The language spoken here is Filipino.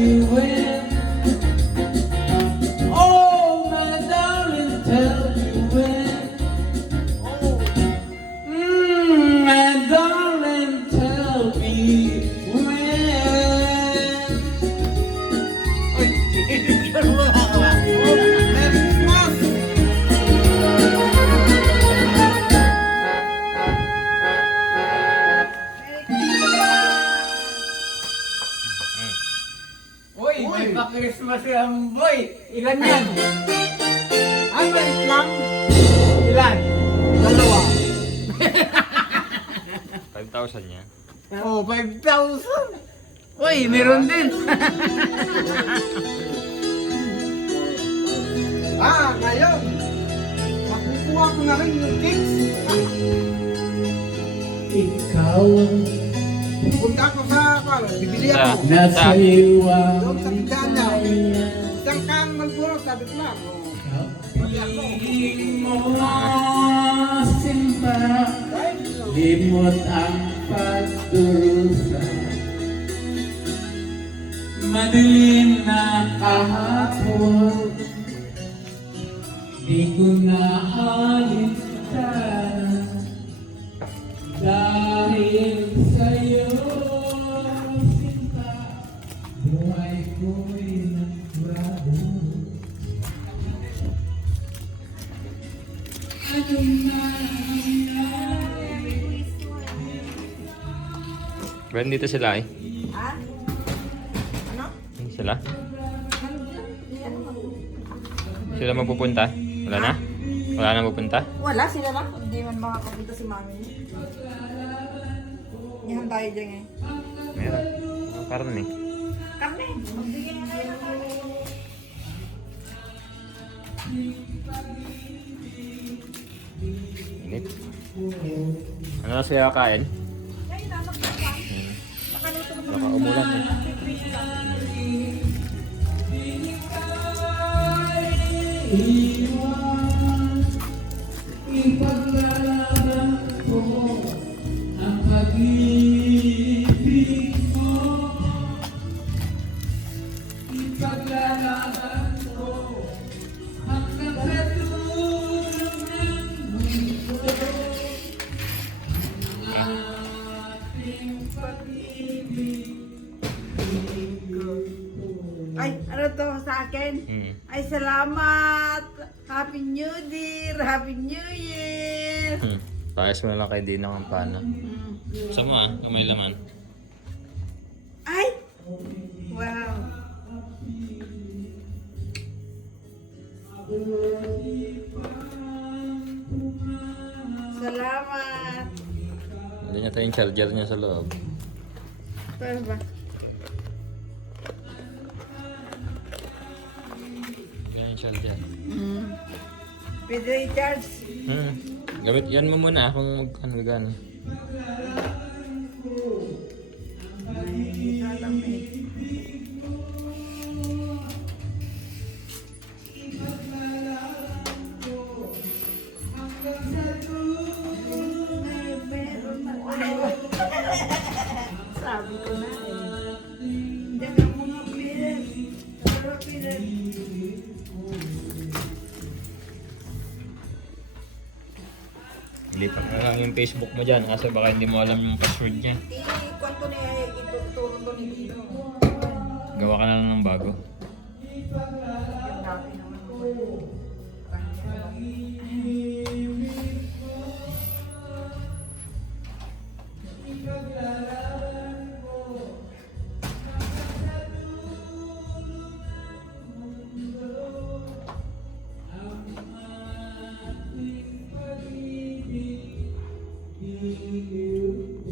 you when. Oh, my darling, tell you when. My darling, tell me when. Uy, ikaw mo hawa. Merry Christmas! Uy, may pa-Christmas yung boy. Ilan yan? Ay, maliit lang. Ilan? Dalawa. 5,000 yan. Oh, 5,000. Uy, meron din. Ngayon. Makukuha ko na rin yung cakes. Ikaw Punta ako sa, bibili ako. nasa iwa. Doon sa tindahan niya. Isang kan Malboro, sabi ko lang. Piling mo simba, limot ang pagdurusa. Madilim na kahapon, di ko na alintan. Dahil sa'yo, sinta, buhay ko'y nagbago. Ano na nangyari? Ben, dito sila eh. Ha? Ano? Dito sila. Sila magpupunta? Wala na? Wala na pupunta? Wala sila lang. Hindi man makakapunta si mami. Yan tayo dyan eh. Meron. Karne. Karne, magbigay na tayo ng karne. Init. Ano na sila kain? Ngayon na, magbukan. Nakaluto na Baka umulan eh. Iwan, ipaglalaban ko ang pag-ibig mo. Ipaglalaban ko hanggang sa dulo ng mundo. Ang ating pag-ibig. Ay, ano to sa akin? Ay, salamat! Happy New Year! Happy New Year! Paayos mo na lang kay Dina ang pana. Sa mo kung may laman. Ay! Wow! Salamat! Hindi niya tayo yung charger niya sa loob. Pero ba? Yan yung charger. Pwede i-charge. Gamit yan mo muna kung gano'n. Ay, alam eh. Ay, meron na. Sabi ko na eh. Daga mga pilit. Pero pilit. Lipat na lang yung Facebook mo dyan kasi baka hindi mo alam yung password niya. Kwanto niya itutulong to ni Dino. Gawa ka na lang ng bago.